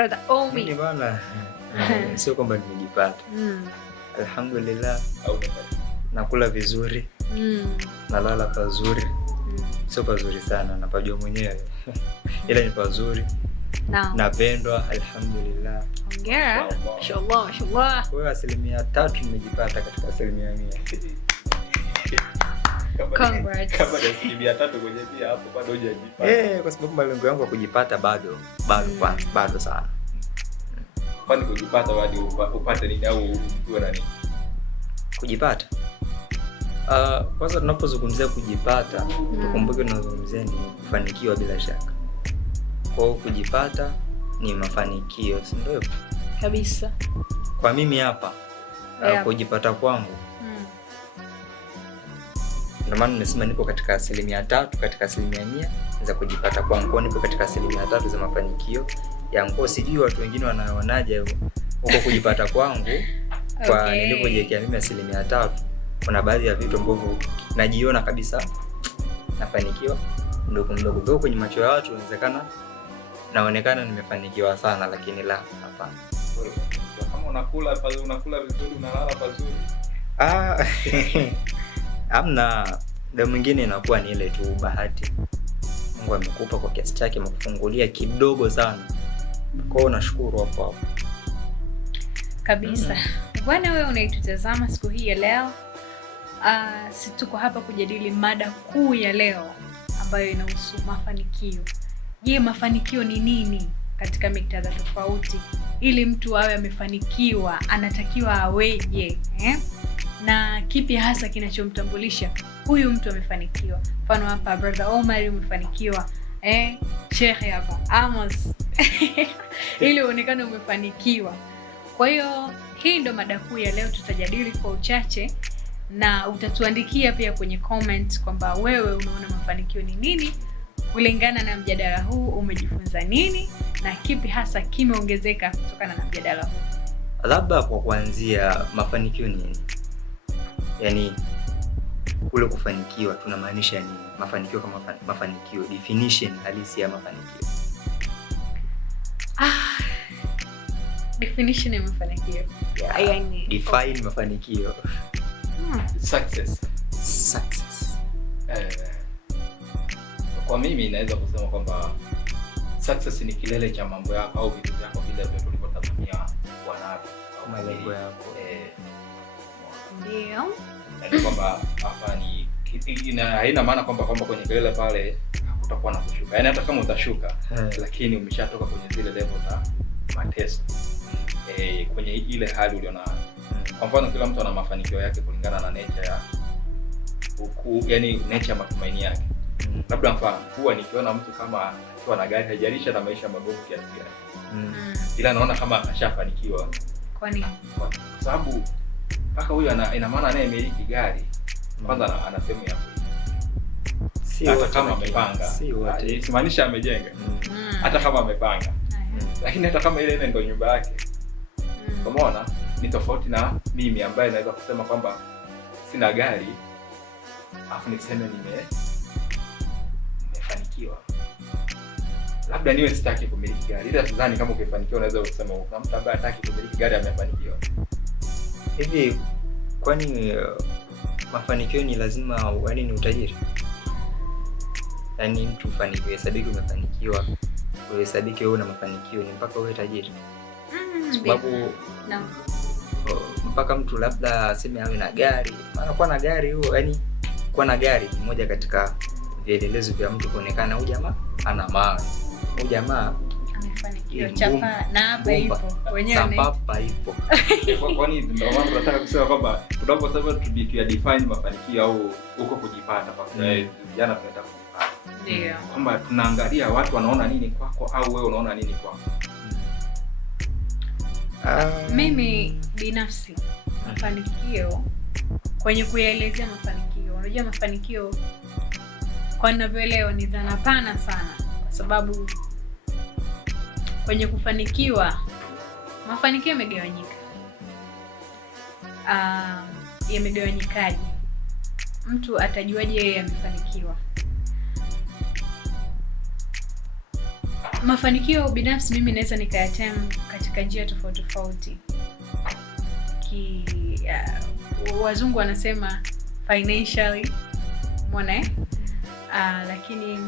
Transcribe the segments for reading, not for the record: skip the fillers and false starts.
Brother Omi. Mimi bwana sio kwamba nimejipata. Alhamdulillah, nakula vizuri. Nalala pazuri. Sio pazuri sana, napajua mwenyewe. Ila ni pazuri. Napendwa, alhamdulillah. Hongera. Mashallah, mashallah. Wewe 3% nimejipata katika 100%. Congrats. Kama 3% kwenye pia hapo bado hujajipata. Kwa sababu malengo yangu ya kujipata bado sana. Kwani kujipata hadi upate nini au uwe nani? Kujipata. Kwanza tunapozungumzia kujipata, tukumbuke tunazungumzia ni kufanikiwa bila shaka. Kwa hiyo kujipata ni mafanikio, si ndio? Kabisa. Kwa mimi hapa, kujipata kwangu. Ndio maana nimesema nipo katika 3% katika 100% za kujipata kwangu. Nipo katika 3% za mafanikio yangu. Sijui watu wengine wanaonaje huko kujipata kwangu. Kwa nilipojiwekea mimi 3%, kuna baadhi ya vitu ambavyo najiona kabisa nafanikiwa mdogo. Kwa kwenye macho ya watu inawezekana naonekana nimefanikiwa sana, lakini la, hapana. Kama unakula vizuri, unalala pazuri. Amna, ndio mwingine inakuwa ni ile tu bahati. Mungu amekupa kwa kiasi chake, amekufungulia kidogo sana. Kwa hiyo nashukuru hapo. Kabisa. Bwana, wewe unaitutazama siku hii ya leo. Si tuko hapa kujadili mada kuu ya leo ambayo inahusu mafanikio. Je, mafanikio ni nini katika miktadha tofauti? Ili mtu awe amefanikiwa anatakiwa aweje? Na kipi hasa kinachomtambulisha huyu mtu amefanikiwa? Mfano hapa Brother Omar umefanikiwa, Sheikh hapa Amos ili uonekane umefanikiwa. Kwa hiyo hii ndo mada kuu ya leo, tutajadili kwa uchache na utatuandikia pia kwenye comment kwamba wewe unaona mafanikio ni nini. Kulingana na mjadala huu umejifunza nini na kipi hasa kimeongezeka kutokana na mjadala huu? Labda kwa kuanzia, mafanikio ni nini? Yaani kule kufanikiwa tunamaanisha nini? Mafanikio kama mafanikio, definition halisi ya mafanikio. Definition ya mafanikio. Yani define mafanikio. Success. Kwa mimi naweza kusema kwamba success ni kilele cha mambo yako au vitu vyako vile vile ulivyotazamia kuwa navyo au malengo yako. Ndio. Yaani kwamba hapa ni haina maana kwamba kwenye kilele pale hakutakuwa na kushuka. Yaani hata kama utashuka lakini umeshatoka kwenye zile level za mateso. Kwenye ile hali uliona. Kwa mfano kila mtu ana mafanikio yake kulingana na nature ya yaani nature ya matumaini yake. Labda mfano huwa nikiona mtu kama akiwa na gari hajalisha na maisha magumu kiasi gani. Ila naona kama ashafanikiwa. Kwa nini? Kwa sababu mpaka huyu ina maana anayemiliki gari kwanza ana sehemu ya hata kama amepanga. Simaanisha amejenga. Hata kama amepanga. Lakini hata kama ile ndio nyumba yake. Umeona? Ni tofauti na mimi ambaye naweza kusema kwamba sina gari afu niseme nimefanikiwa. Labda niwe sitaki kumiliki gari. Ila sidhani kama ukifanikiwa unaweza kusema kuna mtu ambaye hataki kumiliki gari amefanikiwa. Hivi kwani mafanikio ni lazima yaani ni utajiri? Yaani mtu ufanikiwe, sabiki umefanikiwa, wewe sabiki wewe una mafanikio ni mpaka uwe tajiri? Sababu mpaka mtu labda aseme awe na gari. Maana kuwa na gari huo, yaani kuwa na gari ni moja katika vielelezo vya mtu kuonekana huyu jamaa ana maana. Huyu jamaa amefanikiwa chapa na hapa ipo. Wenyewe ni hapa ipo. Kwani ndio maana tunataka kusema kwamba tunaposema define mafanikio au huko kujipata kwa vijana tunataka kujipata. Ndio. Kwamba tunaangalia watu wanaona nini kwako au wewe unaona nini kwako. Mimi binafsi mafanikio kwenye kuyaelezea mafanikio, unajua mafanikio kwa ninavyoelewa ni dhana pana sana, kwa sababu kwenye kufanikiwa mafanikio yamegawanyika. Yamegawanyikaje? Mtu atajuaje yeye amefanikiwa? Mafanikio binafsi mimi naweza nikayatem katika njia tofauti tofauti. Wazungu wanasema financially, umeona lakini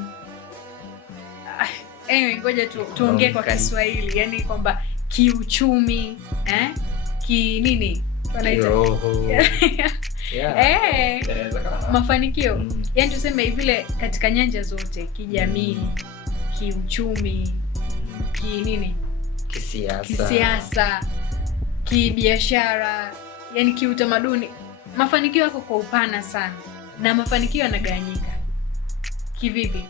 anyway, ngoja tuongee kwa Kiswahili, yani kwamba kiuchumi, nini wanaita mafanikio. Yani tuseme vile katika nyanja zote, kijamii, kiuchumi, kisiasa, kibiashara, yani kiutamaduni. Mafanikio yako kwa upana sana, na mafanikio yanagawanyika kivipi?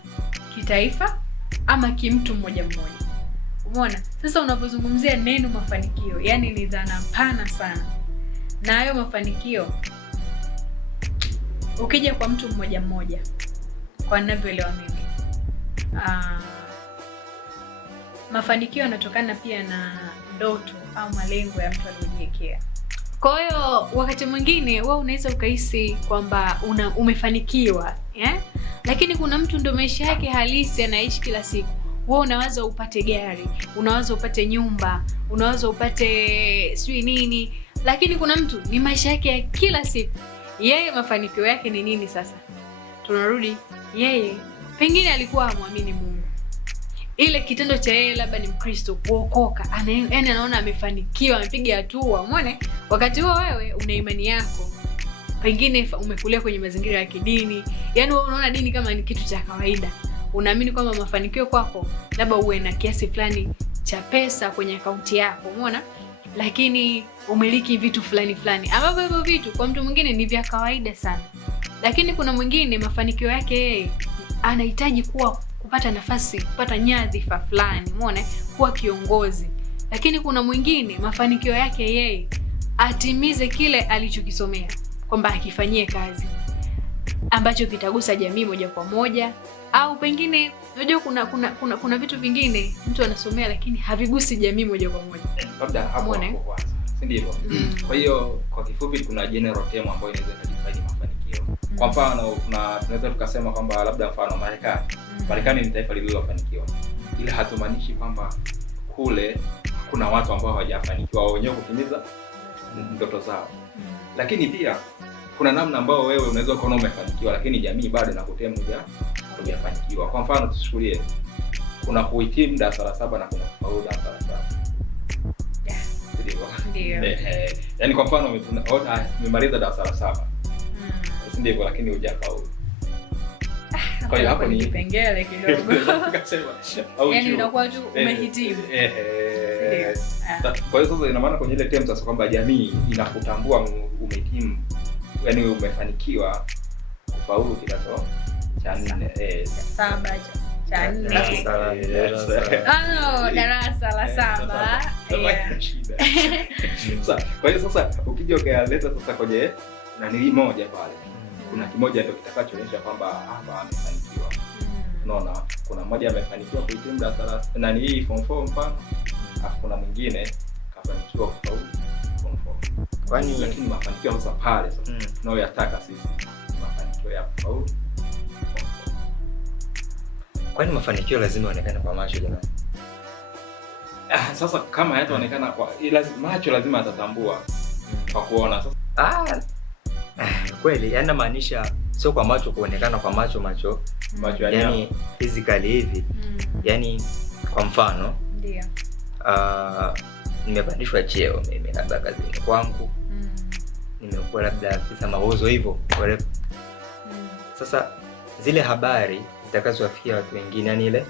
Kitaifa ama kimtu mmoja mmoja. Umeona? Sasa unapozungumzia neno mafanikio, yani ni dhana pana sana. Na hayo mafanikio ukija kwa mtu mmoja mmoja, kwa ninavyoelewa mimi, mafanikio yanatokana pia na ndoto au malengo ya mtu aliyojiwekea. Kwa hiyo wakati mwingine wewe unaweza ukahisi kwamba umefanikiwa, lakini kuna mtu ndo maisha yake halisi anaishi kila siku. Wewe unawaza upate gari, unawaza upate nyumba, unawaza upate sijui nini, lakini kuna mtu ni maisha yake ya kila siku. Yeye mafanikio yake ni nini sasa? Tunarudi, yeye pengine alikuwa hamwamini Mungu. Ile kitendo cha yeye labda ni Mkristo kuokoka, yani anaona amefanikiwa, amepiga hatua, umeona? Wakati huo wewe una imani yako. Pengine umekulia kwenye mazingira ya kidini, yani wewe unaona dini kama ni kitu cha kawaida. Unaamini kwamba mafanikio kwako labda uwe na kiasi fulani cha pesa kwenye akaunti yako, umeona? Lakini umiliki vitu fulani ambavyo hivyo vitu kwa mtu mwingine ni vya kawaida sana. Lakini kuna mwingine mafanikio yake yeye anahitaji kupata nafasi, kupata nyadhifa fulani, umeona? Kuwa kiongozi. Lakini kuna mwingine mafanikio yake yeye atimize kile alichokisomea, kwamba akifanyie kazi ambacho kitagusa jamii moja kwa moja. Au pengine unajua kuna vitu vingine mtu anasomea lakini havigusi jamii moja kwa moja. Labda hapo kwanza, si ndivyo? Kwa hiyo kwa kifupi kuna general term ambayo inaweza kujifanya mafanikio. Kwa mfano tunaweza tukasema kwamba labda mfano Marekani ni taifa lililofanikiwa. Ila hatumaanishi kwamba kule kuna watu ambao hawajafanikiwa wao wenyewe kutimiza ndoto zao. Lakini pia kuna namna ambao wewe unaweza kuona umefanikiwa lakini jamii bado inakutem hujafanikiwa. Kwa mfano tuchukulie kuna kuhitimu darasa la 7 na kuna kufaulu darasa la 7. Ndio. Yaani kwa mfano umemaliza darasa la 7. Ndivyo, lakini hujafaulu. Kwa hiyo hapo ni kipengele kidogo. Yaani unakuwa tu umehitimu. Kwa hiyo sasa ina maana kwenye ile term sasa kwamba jamii inakutambua umehitimu, yaani umefanikiwa kufaulu kidato cha 4, 7 cha 4. Darasa la 7. Sasa kwa hiyo sasa ukija ukaleta sasa kwenye nani moja pale, kuna kimoja ndio kitakachoonyesha kwamba hapa amefanikiwa. Unaona, kuna mmoja amefanikiwa kuhitimu darasa la hii form 4 mfano, kuna mwingine kafanikiwa kufaulu form 4. Kwani lakini mafanikio sasa pale sasa tunayoyataka sisi mafanikio ya kufaulu. Kwani mafanikio lazima yaonekane kwa macho jamani? Sasa kama hayataonekana kwa macho lazima atatambua kwa kuona sasa. Kweli, yani maanisha sio kwa macho kuonekana kwa macho yani physically hivi. Yani kwa mfano ndio nimepandishwa cheo mimi labda kazini kwangu. Nimekuwa labda afisa mauzo hivyo whatever. Sasa zile habari zitakazowafikia watu wengine,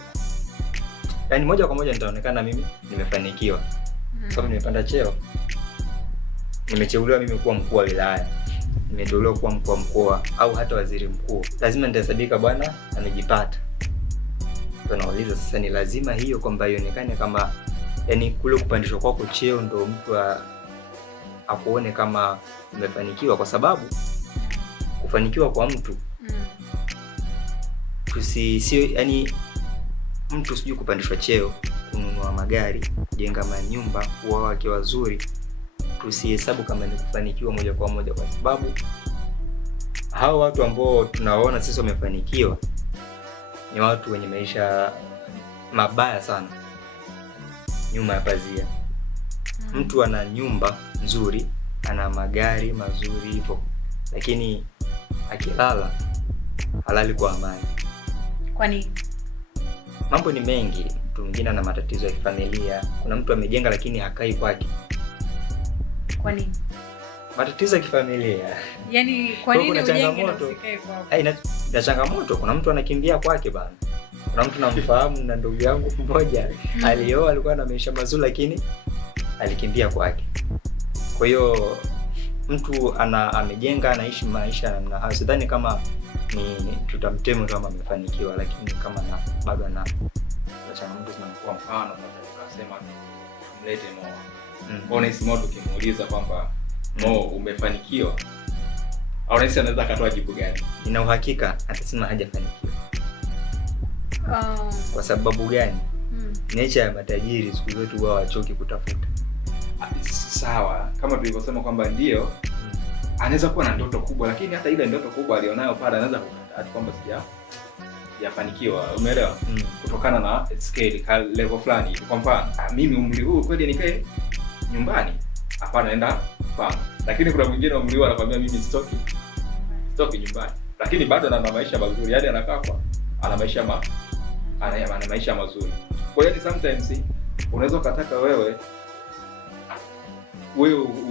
yani moja kwa moja nitaonekana mimi nimefanikiwa. Sababu nimepanda cheo. Nimeteuliwa mimi kuwa mkuu wa wilaya. Nimeteuliwa kuwa mkuu wa mkoa au hata waziri mkuu. Lazima nitahesabika bwana amejipata. Tunauliza sasa ni lazima hiyo kwamba ionekane kama yani kule kupandishwa kwako cheo ndio mtu akuone kama umefanikiwa, kwa sababu kufanikiwa kwa mtu sio yani mtu sijui kupandishwa cheo, kununua magari, kujenga manyumba, kuoa wake wazuri, tusihesabu kama ni kufanikiwa moja kwa moja, kwa sababu hao watu ambao tunaona sisi wamefanikiwa ni watu wenye maisha mabaya sana nyuma ya pazia. Mtu ana nyumba nzuri, ana magari mazuri hivyo, lakini akilala halali kwa amani. Kwani mambo ni mengi. Mtu mwingine ana matatizo ya kifamilia. Kuna mtu amejenga lakini hakai kwake. Kwani matatizo ya kifamilia. Yaani kwa nini ujenge na usikae kwako? Ina changamoto. Kuna mtu anakimbia kwake bana. Kuna mtu namfahamu na ndugu yangu mmoja alioa, alikuwa na maisha mazuri lakini alikimbia kwake. Kwa hiyo mtu amejenga, anaishi maisha namna hayo. Sidhani kama ni tutamtemu kama amefanikiwa, lakini kama bado ana changamoto zinakuwa. Mfano tunasema tumlete Mo. Honest Mo, tukimuuliza kwamba Mo umefanikiwa, au rais anaweza akatoa jibu gani? Nina uhakika atasema hajafanikiwa. Kwa sababu gani? Nature ya matajiri siku zote huwa wachoki kutafuta. Sawa, kama tulivyosema kwamba ndio anaweza kuwa na ndoto kubwa, lakini hata ile ndoto kubwa alionayo pale anaweza kukataa kwamba sijafanikiwa, umeelewa? Kutokana na scale level fulani. Kwa mfano, mimi umri huu kweli nikae nyumbani? Hapana, naenda panga. Lakini kuna mwingine umri huu anakuambia mimi stoki nyumbani, lakini bado ana maisha mazuri, yaani anakaa kwa ana maisha mazuri. Kwa hiyo sometimes unaweza ukataka wewe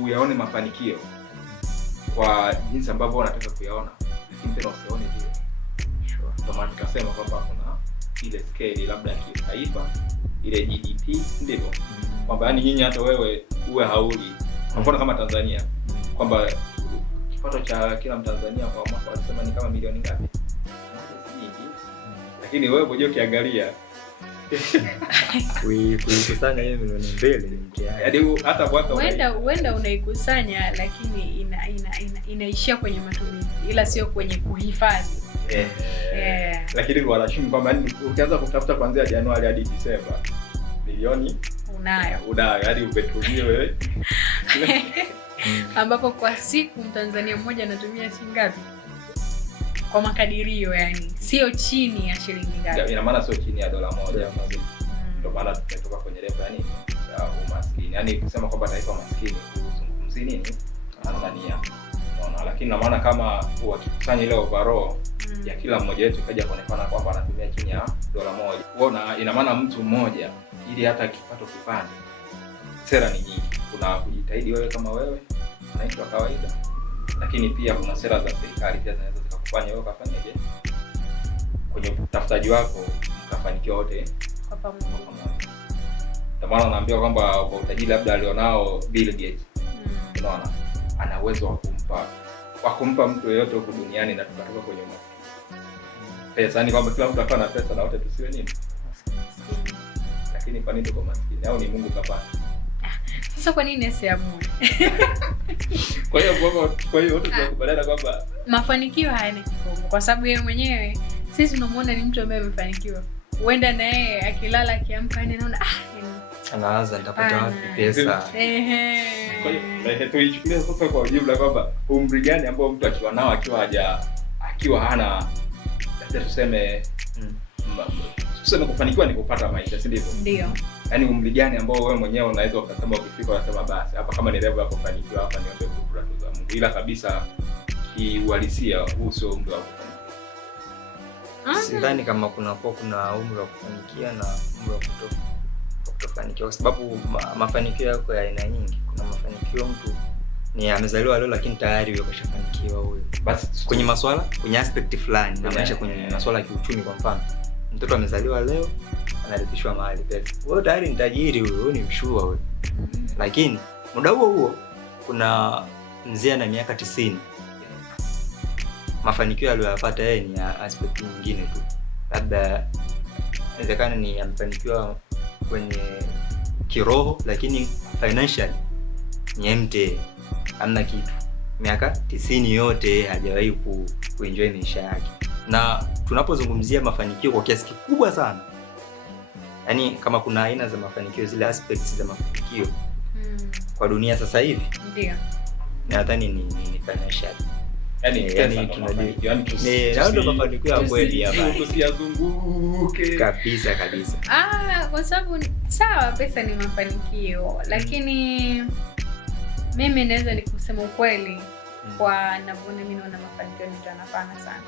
uyaone mafanikio kwa jinsi ambavyo unataka kuyaona, lakini tena usione vile. Ndio maana tukasema kwamba kuna ile scale labda ya kitaifa, ile GDP, ndivyo kwamba yani nyinyi hata wewe uwe hauli. Kwa mfano kama Tanzania, kwamba kipato cha kila Mtanzania kwa mwaka wanasema ni kama milioni ngapi? Lakini wewe mwenyewe ukiangalia kuikusanya hiyo milioni 2 ni mtihani. Yaani hata mwaka huenda unaikusanya lakini inaishia kwenye matumizi, ila sio kwenye kuhifadhi. Lakini wanashumu kwamba ukianza kutafuta kuanzia Januari hadi Disemba milioni unayo hadi upetumie wewe. Ambapo kwa siku Mtanzania mmoja anatumia shilingi ngapi? Kwa makadirio yani sio chini ya shilingi ngapi? Ina maana sio chini ya dola moja. Ndio maana tumetoka kwenye level yani ya umaskini. Yaani kusema kwamba taifa maskini kuzungumzia nini? Tanzania. Unaona, lakini na maana kama wakikusanya ile overall ya kila mmoja wetu kaja kuonekana kwamba anatumia chini ya dola moja. Unaona, ina maana mtu mmoja ili hata kipato kipande. Sera ni nyingi. Kuna kujitahidi wewe kama wewe, anaitwa kawaida. Lakini pia kuna sera za serikali pia zinaweza zikakufanya wewe ukafanyaje kwenye utafutaji wako mkafanikiwa wote kwa pamoja. Ndio maana naambiwa kwamba kwa utajiri labda alionao Bill Gates, unaona, ana uwezo wa kumpa mtu yeyote huko duniani na tukatoka kwenye umaskini. Pesa, yani kwamba kila mtu akawa na pesa na wote tusiwe nini? Lakini kwa nini tuko maskini? Au ni Mungu kapata? Sasa kwa nini asiamue? Kwa hiyo wote tunakubaliana kwamba mafanikio hayana kikomo, kwa sababu yeye mwenyewe sisi tunamuona ni mtu ambaye amefanikiwa. Huenda na yeye akilala akiamka anaona anaanza nitapata wapi pesa. Kwa hiyo tuichukulie sasa kwa ujumla kwamba umri gani ambao mtu akiwa nao akiwa hana tuseme kufanikiwa ni kupata maisha, si ndivyo? Ndio. Yaani umri gani ambao wewe mwenyewe unaweza ukasema ukifika unasema basi hapa kama ni level ya kufanikiwa hapa niombe kura tu za Mungu. Ila kabisa kiuhalisia huu sio umri wa kufanikiwa. Sidhani kama kuna umri wa kufanikiwa na umri wa kutofanikiwa, kwa sababu mafanikio yako ya aina nyingi. Kuna mafanikio mtu ni amezaliwa leo lakini tayari yuko kashafanikiwa huyo. Basi kwenye aspect fulani na maisha, kwenye masuala ya kiuchumi, kwa mfano mtoto amezaliwa leo analipishwa mahali pesa, wewe tayari ni tajiri huyo, ni mshua huyo. Lakini muda huo kuna mzee na miaka 90, mafanikio aliyopata yeye ni aspect nyingine tu, labda inawezekana ni amefanikiwa kwenye kiroho, lakini financial ni empty, hamna kitu. Miaka 90 yote hajawahi kuenjoy maisha yake. Na tunapozungumzia mafanikio kwa kiasi kikubwa sana, yani kama kuna aina za mafanikio, zile aspects za mafanikio kwa dunia sasa hivi, ndio nadhani ni financial. yani tunajua ndio mafanikio ya kweli hapa. Tusiyazunguke Kabisa. Kwa sababu sawa, pesa ni mafanikio, lakini mimi naweza nikusema ukweli kwa navyoona mimi naona mafanikio ni yanapana sana.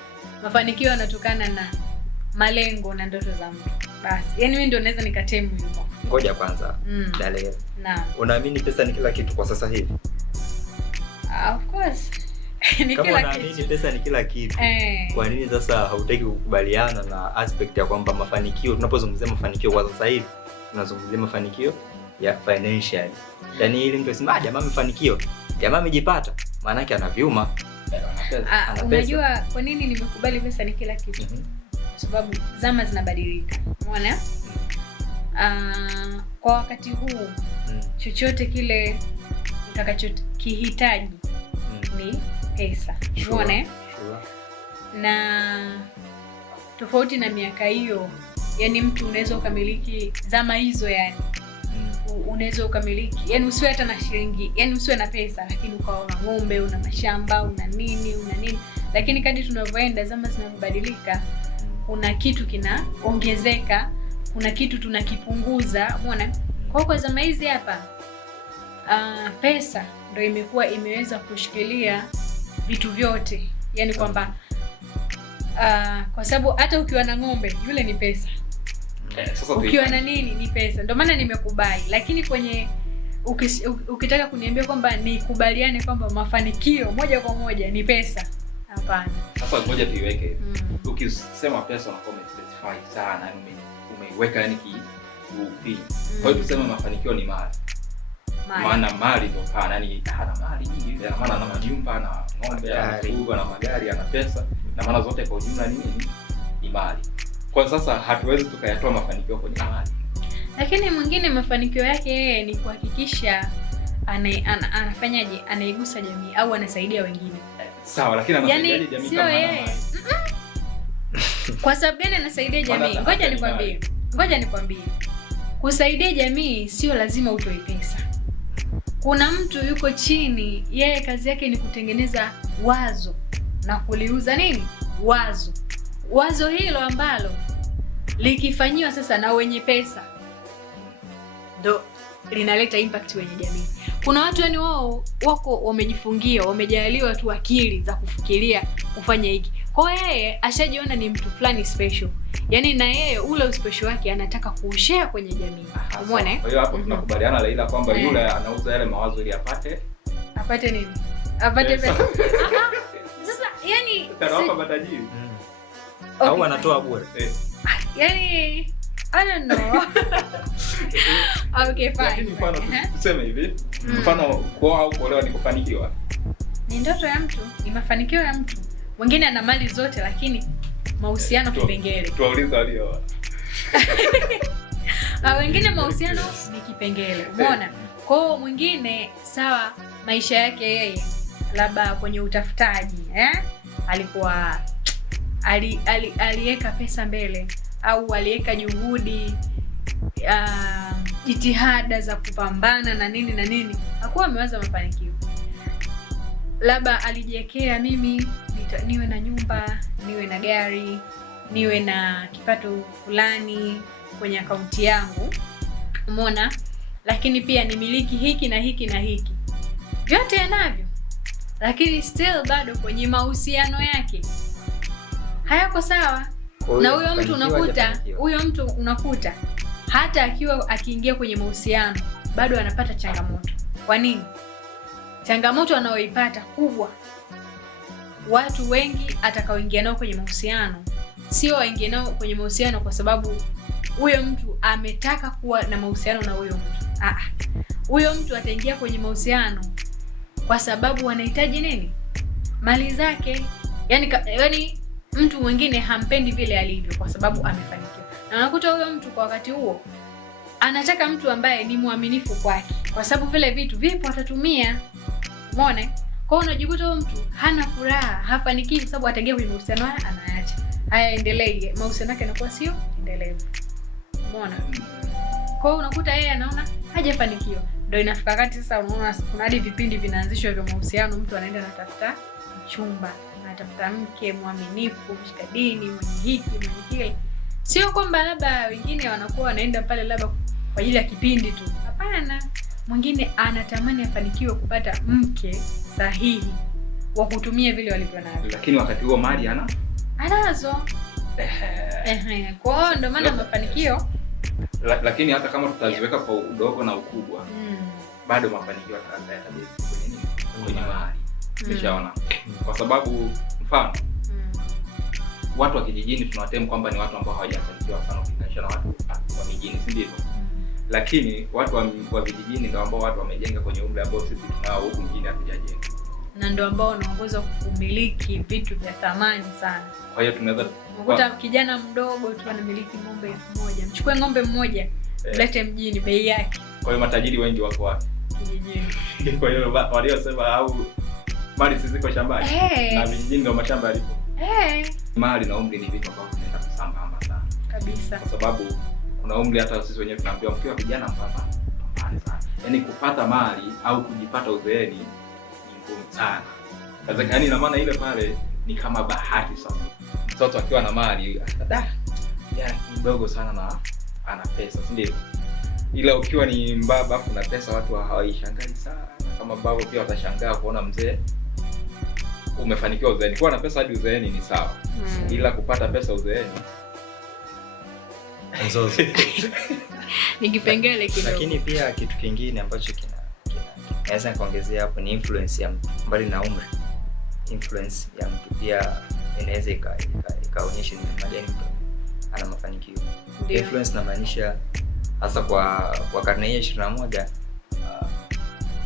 Mafanikio yanatokana na malengo na ndoto za mtu. Basi. Yaani mimi ndio naweza nikatemu hivyo. Ngoja kwanza. Dale. Naam. Unaamini pesa ni kila kitu kwa sasa hivi? Of course. Ni kama kila unaamini kitu. Pesa ni kila kitu. Kwa nini sasa hautaki kukubaliana na aspect ya kwamba mafanikio, tunapozungumzia mafanikio kwa sasa hivi, tunazungumzia mafanikio ya financial. Yaani ile mtu asema jamaa amefanikiwa, jamaa amejipata, maana yake ana vyuma. Unajua kwa nini nimekubali pesa ni kila kitu? Kwa sababu zama zinabadilika. Umeona? Kwa wakati huu chochote kile utakachokihitaji ni pesa. Umeona? Na tofauti na miaka hiyo, yani mtu unaweza ukamiliki zama hizo, yani unaweza ukamiliki, yani usiwe hata na shilingi, yani usiwe na pesa lakini ukawa una ng'ombe, una mashamba, una nini. Lakini kadri tunavyoenda zama zinabadilika, kuna kitu kinaongezeka, kuna kitu tunakipunguza. Umeona? Kwa zama hizi hapa pesa ndio imeweza kushikilia vitu vyote. Yani kwamba kwa sababu hata ukiwa na ng'ombe yule ni pesa. Ukiwa na nini ni pesa. Ndio maana nimekubali. Lakini kwenye ukitaka kuniambia kwamba nikubaliane kwamba mafanikio moja kwa moja ni pesa, hapana. Sasa ngoja tuiweke hivi. Ukisema pesa unakuwa umespecify sana, umeiweka yani kiupi. Kwa hiyo tuseme mafanikio ni mali. Maana mali ndio kana, yani hana mali nyingi, ina maana ana majumba na ng'ombe, ana mifugo na magari, ana pesa, na maana zote kwa ujumla ni nini? Ni mali. Kwa sasa hatuwezi tukayatoa mafanikio kwenye mali. Lakini mwingine mafanikio yake yeye ni kuhakikisha anafanyaje? Anaigusa jamii au anasaidia wengine. Sawa, lakini anasaidia jamii sio yeye. Kwa sababu gani anasaidia jamii? Ngoja nikwambie. Kusaidia jamii sio lazima utoe pesa. Kuna mtu yuko chini, yeye kazi yake ni kutengeneza wazo na kuliuza nini? Wazo hilo ambalo likifanyiwa sasa na wenye pesa ndo linaleta impact kwenye jamii. Kuna watu yani wao wako wamejifungia, wamejaliwa tu akili za kufikiria kufanya hiki. Kwa yeye ashajiona ni mtu fulani special. Yaani na yeye ule special wake anataka kushare kwenye jamii. Umeona? Kwa hiyo hapo tunakubaliana Laila kwamba yule anauza yale mawazo ili apate nini? Apate pesa. Sasa yani tarafa matajiri. Au anatoa bure. Yani I don't know. Okay, fine. Lakini mfano tuseme hivi, mfano kuoa au kuolewa ni kufanikiwa. Ni ndoto ya mtu, ni mafanikio ya mtu. Mwingine ana mali zote lakini mahusiano kipengele. Tuwaulize walio. Wengine mahusiano ni kipengele. Umeona? Kwa hiyo mwingine sawa, maisha yake yeye labda kwenye utafutaji, alikuwa aliweka pesa mbele au aliweka juhudi, jitihada za kupambana na nini, hakuwa amewaza mafanikio. Labda alijiwekea, mimi niwe na nyumba, niwe na gari, niwe na kipato fulani kwenye akaunti yangu. Umeona? Lakini pia nimiliki hiki na hiki na hiki. Vyote yanavyo. Lakini still bado kwenye mahusiano yake hayako sawa. Na huyo mtu unakuta hata akiingia kwenye mahusiano bado anapata changamoto. Kwa nini? Changamoto anayoipata kubwa, watu wengi atakaoingia nao kwenye mahusiano sio waingie nao kwenye mahusiano kwa sababu huyo mtu ametaka kuwa na mahusiano na huyo mtu. Huyo mtu ataingia kwenye mahusiano kwa sababu anahitaji nini? Mali zake. Yani mtu mwingine hampendi vile alivyo kwa sababu amefanikiwa. Na unakuta huyo mtu kwa wakati huo anataka mtu ambaye ni muaminifu kwake, kwa sababu vile vitu vipo atatumia. Umeona? Kwa hiyo unajikuta huyo mtu hana furaha, hafanikiwi kwa sababu ataingia kwenye mahusiano haya anaacha. Haya endelee, mahusiano yake yanakuwa sio endelevu. Umeona? Kwa hiyo unakuta yeye anaona hajafanikiwa. Ndio inafika wakati sasa unaona kuna hadi vipindi vinaanzishwa vya mahusiano, mtu anaenda anatafuta mchumba, anatafuta mke mwaminifu, mshika dini, mwenye hiki, mwenye kile. Sio kwamba labda wengine wanakuwa wanaenda pale labda kwa ajili ya kipindi tu. Hapana. Mwingine anatamani afanikiwe kupata mke sahihi wa kutumia vile walivyo navyo. Lakini wakati huo mali anazo. Kwa hiyo ndio maana mafanikio. Lakini hata kama tutaziweka kwa udogo na ukubwa, bado mafanikio yatatabia kwenye mali. Umeshaona? Kwa sababu mfano watu wa kijijini tunawatemu kwamba ni watu ambao hawajafanikiwa sana ukilinganisha na watu wa mijini, si ndivyo? Lakini watu wa vijijini ndio ambao watu wamejenga kwenye umri ambao sisi tunao huku mjini hatujajenga. Na ndio ambao wanaongoza kumiliki vitu vya thamani sana. Kwa hiyo tunaweza kukuta kijana mdogo tu anamiliki ng'ombe 1000. Mchukue ng'ombe mmoja, mlete mjini, bei yake. Kwa hiyo matajiri wengi wako wapi? Kijijini. Kwa hiyo waliosema au mali ziko shambani na vijijini ndio mashamba yalipo. Mali na umri ni vitu ambavyo vinaenda kusambamba sana. Kabisa. Kwa sababu kuna umri hata sisi wenyewe tunaambiwa mkiwa vijana mpaka pambane sana. Yaani kupata mali au kujipata uzeeni ni ngumu sana. Yaani ina maana ile pale ni kama bahati sasa. Mtoto akiwa na mali ya mdogo sana na ana pesa, si ndio? Ila ukiwa ni mbaba kuna pesa watu hawaishangai sana. Kama baba pia watashangaa kuona mzee umefanikiwa uzeeni. Kuwa na pesa hadi uzeeni ni sawa. Ila kupata pesa uzeeni mzozo. Ni kipengele kidogo. Lakini pia kitu kingine ambacho naweza nikaongezea hapo ni influence ya mtu. Mbali na umri, influence ya mtu pia inaweza ikaonyesha ni namna gani mtu ana mafanikio. Influence inamaanisha hasa kwa karne hii 21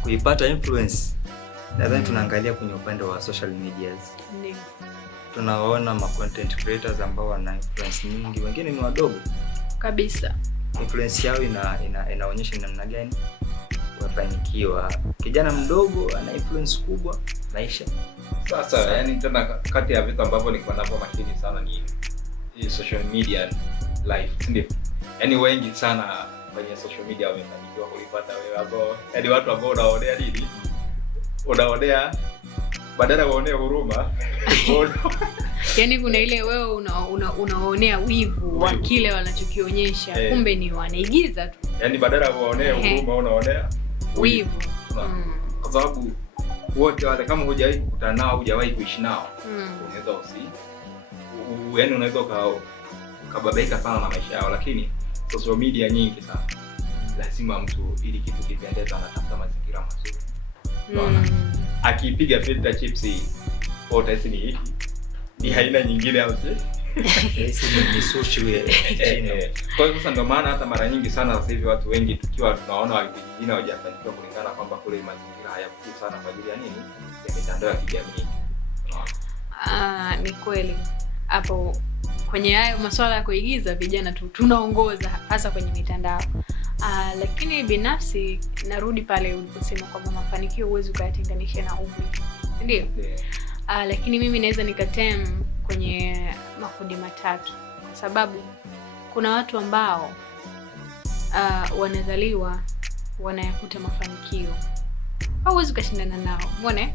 kuipata influence. Nadhani tunaangalia kwenye upande wa social medias. Ndio. Tunaona ma content creators ambao wana influence nyingi, wengine ni wadogo kabisa. Influence yao inaonyesha namna gani wafanikiwa. Kijana mdogo ana influence kubwa maisha. Sasa yani tena kati ya vitu ambavyo niko navyo makini sana ni hii social media life, ndio. Yaani wengi sana kwenye social media wamefanikiwa kulipata wewe ambao yaani watu ambao unaonea nini? Unaonea badala waonee huruma. Yaani kuna ile wewe unaonea wivu wa kile wanachokionyesha, kumbe ni wanaigiza tu. Yaani badala waonee huruma unaonea wivu. Kwa sababu wote wale kama hujawahi kukutana nao, hujawahi kuishi nao, unaweza yaani unaweza ukababaika sana na maisha yao, lakini social media nyingi sana. Lazima mtu ili kitu kipendeze anatafuta mazingira mazuri. Unaona? Akipiga filter chips utaisi ni hiki. Ni haina nyingine au ni social Kwa hiyo sasa ndio maana hata mara nyingi sana sasa hivi watu wengi tukiwa tunaona vijijini hawajafanikiwa kulingana kwamba kule mazingira hayakuwa sana kwa ajili ya nini? Ya mitandao ya kijamii. Ni kweli. Hapo kwenye hayo masuala ya kuigiza vijana tunaongoza hasa kwenye mitandao. Lakini binafsi narudi pale uliposema kwamba mafanikio huwezi kuyatenganisha na umri. Ndio? Lakini mimi naweza nikatem kwenye makundi matatu, kwa sababu kuna watu ambao wanazaliwa wanayakuta mafanikio. Hauwezi kushindana nao. Umeona?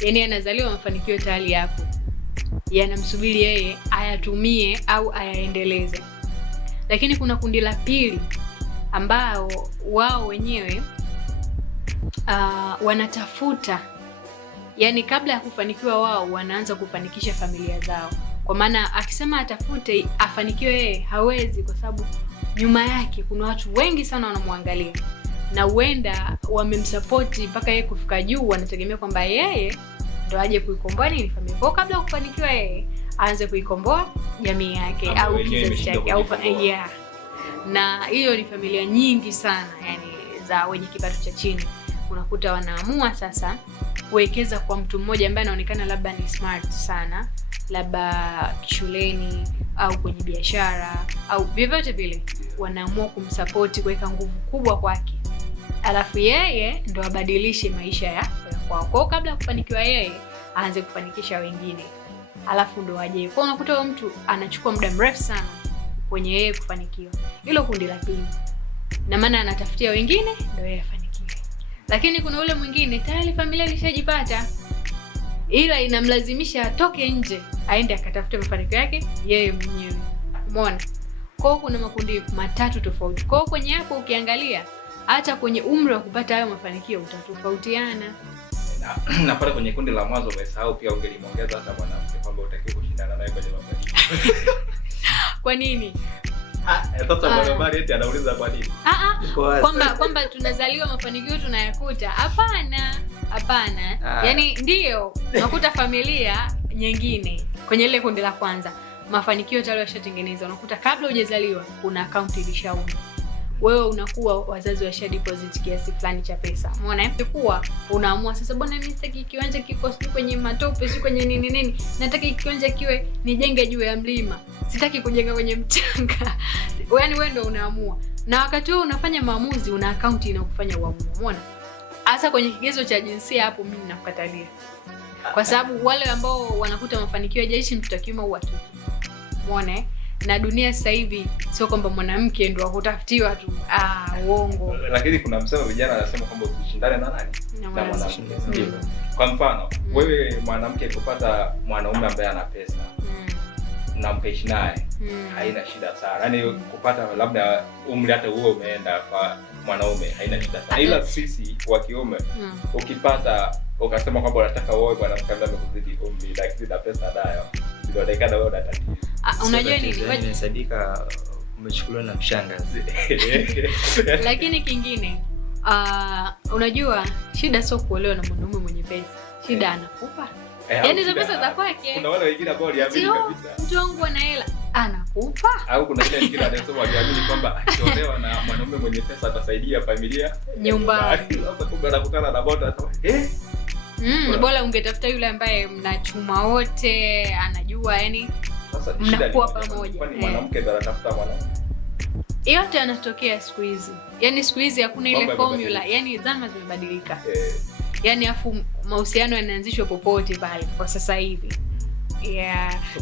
Yaani anazaliwa mafanikio tayari yapo. Yanamsubiri yeye ayatumie au ayaendeleze. Lakini kuna kundi la pili ambao wao wenyewe wanatafuta, yaani kabla ya kufanikiwa wao wanaanza kufanikisha familia zao. Kwa maana akisema atafute afanikiwe yeye hawezi, kwa sababu nyuma yake kuna watu wengi sana wanamwangalia na huenda wamemsupport mpaka yeye kufika juu. Wanategemea kwamba yeye ndo aje kuikomboa ni familia. Kwa kabla ya kufanikiwa yeye aanze kuikomboa jamii yake au kizazi chake au na hiyo ni familia nyingi sana, yani za wenye kipato cha chini. Unakuta wanaamua sasa kuwekeza kwa mtu mmoja ambaye anaonekana labda ni smart sana, labda shuleni au kwenye biashara au vyovyote vile, wanaamua kumsupport, kuweka nguvu kubwa kwake. Alafu yeye ndo abadilishe maisha ya kwao. Kwa kabla ya kufanikiwa yeye aanze kufanikisha wengine. Alafu ndo aje. Kwa unakuta huyo mtu anachukua muda mrefu sana kwenye yeye kufanikiwa. Hilo kundi la pili. Na maana anatafutia wengine ndio yeye afanikiwe. Lakini kuna ule mwingine tayari familia ilishajipata. ila inamlazimisha atoke nje aende akatafute mafanikio yake yeye mwenyewe. Umeona? Kwa hiyo kuna makundi matatu tofauti. Kwa hiyo kwenye hapo ukiangalia hata kwenye umri wa kupata hayo mafanikio utatofautiana. Na pale kwenye kundi la mwanzo umesahau pia ungelimuongeza hata mwanamke kwamba utaki kushindana naye kwenye mafanikio. Kwa nini? Sasa mwanahabari eti anauliza kwa nini? Kwamba tunazaliwa mafanikio tunayakuta. Hapana. Yaani ndio unakuta familia nyingine kwenye ile kundi la kwanza mafanikio tayari yashatengenezwa. Unakuta kabla hujazaliwa kuna account ilishaundwa. Wewe unakuwa wazazi washa deposit kiasi fulani cha pesa. Umeona? Ikikuwa unaamua sasa, bwana mimi sitaki kiwanja kiko kwenye matope, si kwenye nini. Nataka kiwanja kiwe nijenge juu ya mlima. Sitaki kujenga kwenye mchanga. Yaani wewe ndio unaamua. Na wakati wewe unafanya maamuzi, una account inakufanya uamue. Umeona? Hasa kwenye kigezo cha jinsia hapo mimi nakukatalia. Kwa sababu wale ambao wanakuta mafanikio hajaishi mtoto wa kiume au wa kike. Umeona? Na dunia sasa hivi sio kwamba mwanamke ndio akutafutiwa tu. Uongo. Lakini kuna msemo vijana anasema kwamba usishindane na nani? Na mwanamke. Ndio. Kwa mfano, wewe mwanamke kupata mwanaume ambaye ana pesa na mkaishi naye haina shida sana. Yaani kupata labda umri hata huo umeenda kwa mwanaume haina shida sana. Ila sisi wa kiume ukipata ukasema kwamba unataka uoe mwanamke ambaye amekuzidi umri lakini na pesa nayo, inaonekana wewe una tatizo. Unajua nini? Inasadika umechukuliwa na mshangazi. Lakini kingine unajua shida sio kuolewa na mwanaume mwenye pesa. Shida anakupa. Yaani hizo pesa za kwake. Kuna wale wengine ambao waliamini kabisa. Mtu wangu ana hela anakupa. Au kuna ile nyingine anasema waliamini kwamba akiolewa na mwanaume mwenye pesa atasaidia familia nyumbani. Sasa kumbe anakutana na bota bora ungetafuta yule ambaye mnachuma wote, anajua yani mnakuwa pamoja. Kwani mwanamke ndo anatafuta mwanaume? Yote yanatokea siku hizi. Yaani siku hizi hakuna ile formula. Yaani zama zimebadilika. Yaani afu mahusiano yanaanzishwa popote pale kwa sasa hivi.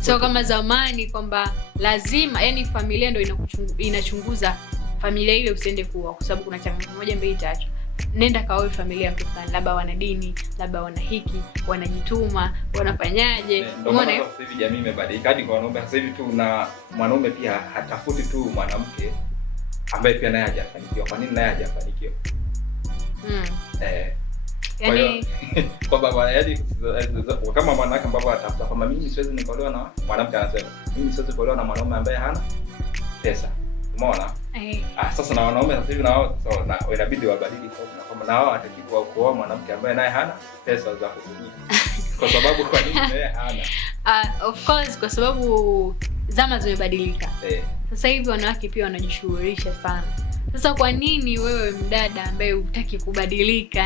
So kama zamani kwamba lazima yani familia ndio inachunguza familia ile usiende kuoa kwa sababu kuna changamoto moja mbili tatu. Nenda kaoe familia mtu fulani, labda wana dini, labda wana hiki, wanajituma, wanafanyaje. Umeona sasa hivi jamii imebadilika hadi kwa wanaume sasa hivi tu, na mwanaume pia hatafuti tu mwanamke ambaye pia naye hajafanikiwa. Kwa nini naye hajafanikiwa? Yani kwa baba yaani kama mwanamke ambaye atafuta kama mimi siwezi nikaolewa na mwanamke anasema mimi siwezi kuolewa na mwanaume ambaye hana pesa. Umeona? Sasa na wanaume sasa hivi na wao na inabidi wabadili kwa kama na wao atakiwa kuoa mwanamke ambaye naye hana pesa za kutumia. Kwa sababu kwa nini naye hana? Of course kwa sababu zama zimebadilika. Sasa hivi wanawake pia wanajishughulisha sana. Sasa kwa nini wewe mdada ambaye hutaki kubadilika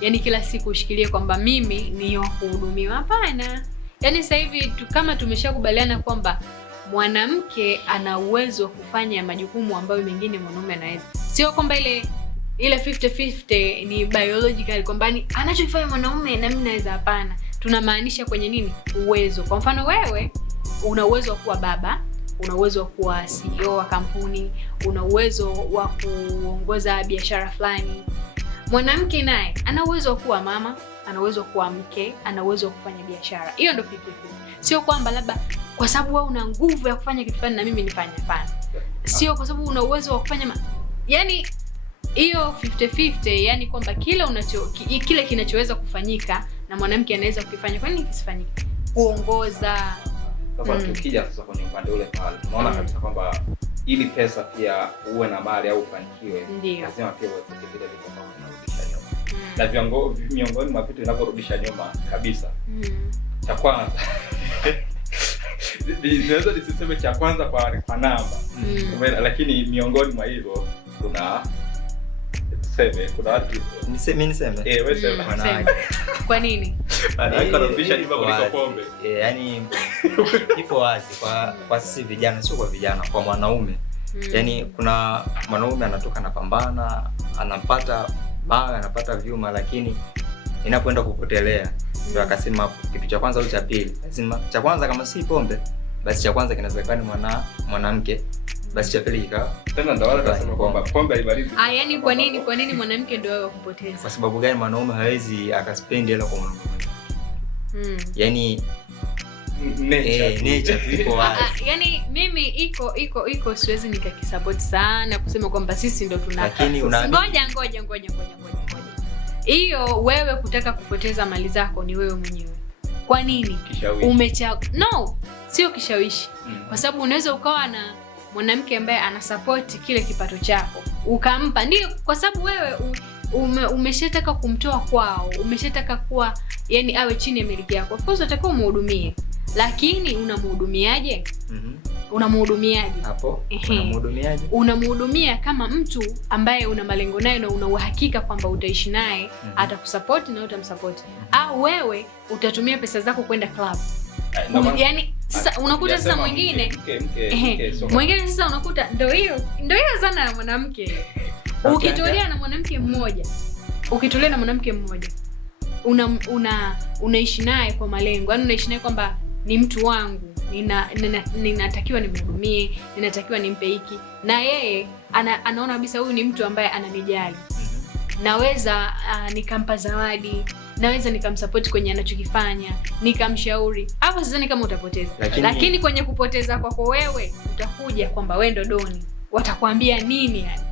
yaani kila siku ushikilie kwamba mimi ni wa kuhudumiwa? Hapana. Yaani sasa hivi kama tumeshakubaliana kwamba mwanamke ana uwezo wa kufanya majukumu ambayo mengine mwanaume anaweza. Sio kwamba ile 50-50 ni biological kwamba ni anachofanya mwanaume na mimi naweza. Hapana. Tunamaanisha kwenye nini? Uwezo. Kwa mfano wewe una uwezo wa kuwa baba, una uwezo wa kuwa CEO wa kampuni, una uwezo wa kuongoza biashara fulani. Mwanamke naye ana uwezo wa kuwa mama, ana uwezo wa kuwa mke, ana uwezo wa kufanya biashara. Hiyo ndio 50-50. Sio kwamba labda kwa sababu wewe una nguvu ya kufanya kitu fulani na mimi nifanye. Hapana. Sio kwa sababu una uwezo wa kufanya yaani hiyo 50-50 yani kwamba kile kinachoweza kufanyika na mwanamke anaweza kukifanya, kwa nini kisifanyike? Kuongoza. Sasa tukija sasa kwenye upande ule pale tunaona kabisa kwamba ili pesa pia uwe na mali au ufanikiwe lazima pia uwe vile vitu ambavyo vinarudisha nyuma. Na miongoni mwa vitu vinavyorudisha nyuma kabisa. Cha kwanza ninaweza nisiseme cha kwanza kwa namba. Lakini miongoni mwa hivyo kuna watu niseme. Wewe sema wanawake. Kwa nini? Anarudisha nyuma kuliko pombe. Yaani ipo wazi kwa sisi vijana, sio kwa vijana, kwa mwanaume. Yaani kuna mwanaume anatoka na pambana, anapata baa, anapata vyuma, lakini inapoenda kupotelea ndio akasema kitu cha kwanza au cha pili. Lazima cha kwanza kama si pombe, basi cha kwanza kinawezekana mwanamke, basi cha pili ikawa tena ndio wale wanasema kwamba pombe haibalizi. Yaani kwa nini mwanamke ndio wewe kupoteza? Kwa sababu gani mwanaume hawezi akaspendi hela kwa mwanamke? yani nature tu iko wazi. Yani mimi iko siwezi nikakisupport sana kusema kwamba sisi ndo tuna, lakini ngoja hiyo wewe kutaka kupoteza mali zako ni wewe mwenyewe. Kwa nini no, sio kishawishi. Kwa sababu unaweza ukawa na mwanamke ambaye anasupport kile kipato chako ukampa, ndio, kwa sababu wewe umeshataka kumtoa kwao, umeshataka kuwa yani awe chini ya miliki yako. Of course unataka umhudumie, lakini unamhudumiaje? Unamhudumiaje hapo? Unamhudumiaje? Unamhudumia kama mtu ambaye una malengo naye na una uhakika kwamba utaishi naye, atakusupport na utamsupport. Au wewe utatumia pesa zako kwenda club. Yani sasa unakuta sasa mwingine sasa unakuta ndio hiyo sana ya mwanamke. Ukitulia na mwanamke mmoja unaishi naye kwa malengo, yani unaishi naye kwamba ni mtu wangu, ninatakiwa nimhudumie, ninatakiwa nimpe hiki, na yeye anaona kabisa huyu ni mtu ambaye ananijali, naweza nikampa zawadi, naweza nikamsupport kwenye anachokifanya, nikamshauri. Hapo sidhani kama utapoteza. Lakini kwenye kupoteza kwako wewe utakuja kwamba wewe ndo doni, watakwambia nini? Yani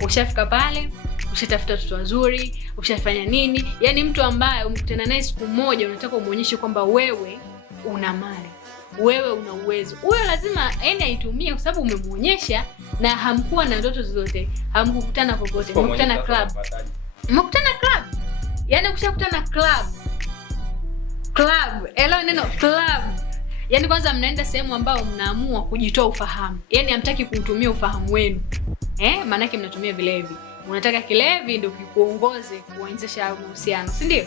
ushafika pale, ushatafuta watoto wazuri, ushafanya nini, yani mtu ambaye umekutana naye siku moja unataka umuonyeshe kwamba wewe una mali, wewe una uwezo, huyo lazima aitumie, kwa sababu umemuonyesha na hamkuwa na ndoto zozote, hamkukutana popote, mmekutana club. Yani ukishakutana club, elo neno club, yani kwanza mnaenda sehemu ambao mnaamua kujitoa ufahamu, yani hamtaki kuutumia ufahamu wenu, maana yake mnatumia vilevi. Unataka kilevi ndio kikuongoze kuanzisha mahusiano, si ndio?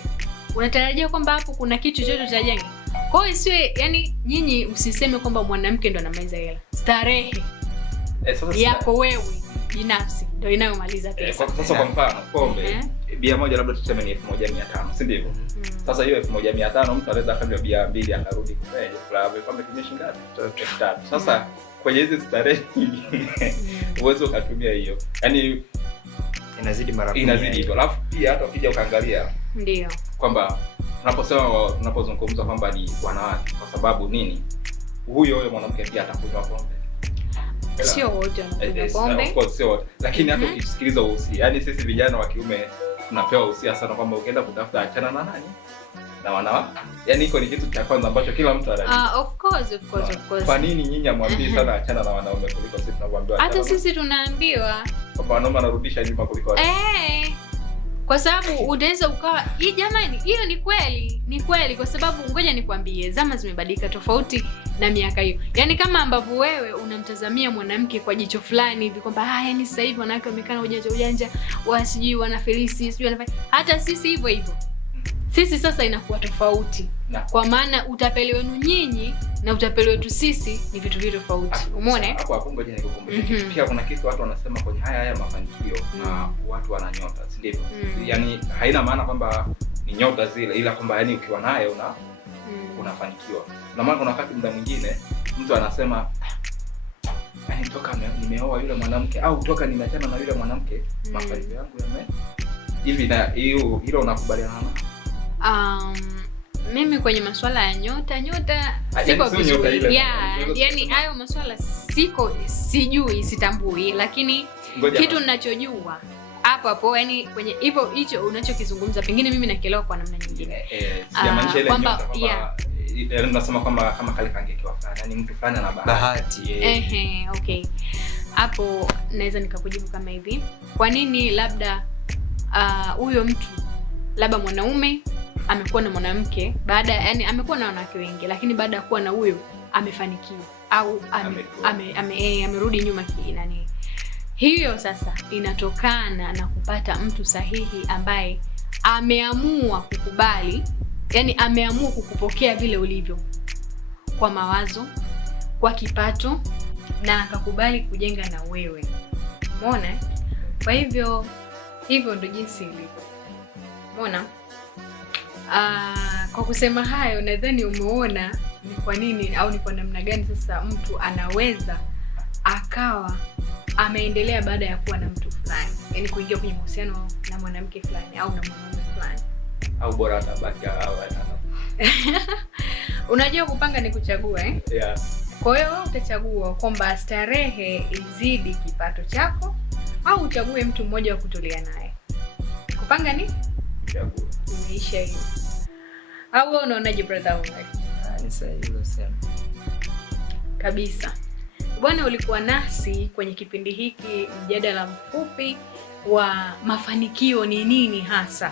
Unatarajia kwamba hapo kuna kitu chochote cha jenga. Kwa hiyo isiwe, yani nyinyi msiseme kwamba mwanamke ndo anamaliza hela. Starehe yako wewe binafsi ndio inayomaliza pesa. Sasa kwa mfano pombe, bia moja labda tuseme ni 1500, si ndivyo? Sasa hiyo 1500 mtu anaweza kanywa bia 2 akarudi kwa club, pombe kimeshi ngapi? 3000. Sasa kwenye hizi starehe uwezo ukatumia hiyo, yani inazidi mara 10. Inazidi hivyo. Alafu pia hata ukija ukaangalia ndio kwamba tunapozungumza kwamba ni wanawake, kwa sababu nini? Huyo mwanamke pia atakunywa pombe. Sio wote wanakunywa pombe. Of course sio wote. Lakini hata ukisikiliza uhusia, yani sisi vijana wa kiume tunapewa uhusia sana kwamba ukienda kutafuta achana na nani? Na wanawake. Yani iko ni kitu cha kwanza ambacho kila mtu anajua. Of course. Kwa nini nyinyi amwambii sana achana na wanaume kuliko sisi tunavyoambiwa? Hata sisi tunaambiwa kwamba wanaume anarudisha nyuma kuliko wao. Kwa sababu unaweza ukawa jamani, hiyo ni kweli kwa sababu ngoja nikwambie, zama zimebadilika tofauti na miaka hiyo. Yani kama ambavyo wewe unamtazamia mwanamke kwa jicho fulani hivi kwamba yani sasa hivi wanawake wamekana ujanja wasijui wanafilisi sijui wanafanya, hata sisi hivyo. Sisi sasa inakuwa tofauti. Kwa maana utapeli wenu nyinyi na utapeli wetu sisi ni vitu tofauti. Umeona? Hapo ngoja nikukumbushe. Pia kuna kitu watu wanasema kwenye haya mafanikio na watu wana nyota, si ndivyo? Yani haina maana kwamba ni nyota zile, ila kwamba yani ukiwa naye unafanikiwa. Na maana kuna wakati muda mwingine mtu anasema yani toka nimeoa yule mwanamke au toka nimeachana na yule mwanamke mafanikio yangu hivi, na hilo unakubaliana na? Mimi kwenye masuala ya nyota siko vizuri. Yani hayo masuala sijui, sitambui, lakini kitu ninachojua hapo yani kwenye hivyo hicho unachokizungumza pengine mimi nakielewa kwa namna nyingine. Kwamba nasema kwamba kama kale kangekiwa fulani, yani mtu fulani ana bahati. Okay. Hapo naweza nikakujibu kama hivi. Kwa nini labda huyo mtu labda mwanaume amekuwa na mwanamke baada, yani amekuwa na wanawake wengi, lakini baada ya kuwa na huyo amefanikiwa au amerudi nyuma nani? Hiyo sasa inatokana na kupata mtu sahihi ambaye ameamua kukubali, yani ameamua kukupokea vile ulivyo, kwa mawazo, kwa kipato, na akakubali kujenga na wewe. Umeona? Kwa hivyo ndio jinsi ilivyo. Umeona? Kwa kusema hayo nadhani umeona ni kwa nini au ni kwa namna gani sasa mtu anaweza akawa ameendelea baada ya kuwa na mtu fulani, yani kuingia kwenye mahusiano na mwanamke fulani au na mwanaume fulani, au bora atabaki au Unajua kupanga ni kuchagua Yeah. Kwa hiyo wewe utachagua kwamba starehe izidi kipato chako au uchague mtu mmoja wa kutulia naye. Kupanga ni Chagua. Imeisha hiyo. Au wewe unaonaje brother Omar? Ni sahihi hilo sema. Kabisa. Bwana, ulikuwa nasi kwenye kipindi hiki, mjadala mfupi wa mafanikio ni nini hasa.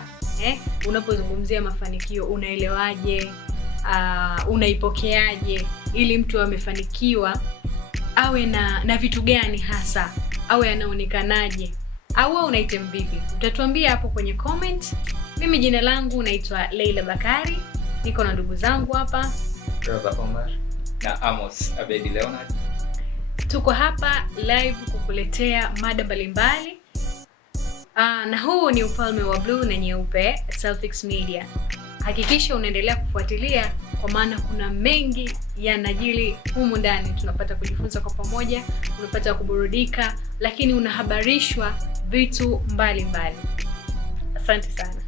Unapozungumzia mafanikio unaelewaje? Unaipokeaje ili mtu amefanikiwa awe na vitu gani hasa, awe anaonekanaje, au unaitem vipi? Utatuambia hapo kwenye comment. Mimi jina langu naitwa Leila Bakari, niko na ndugu zangu hapa Brother Omar na Amos Abedi Leonard. Tuko hapa live kukuletea mada mbalimbali. Na huu ni Ufalme wa Blue na Nyeupe, Selfix Media. Hakikisha unaendelea kufuatilia kwa maana kuna mengi yanajili humu ndani. Tunapata kujifunza kwa pamoja, unapata kuburudika, lakini unahabarishwa vitu mbalimbali. Asante sana.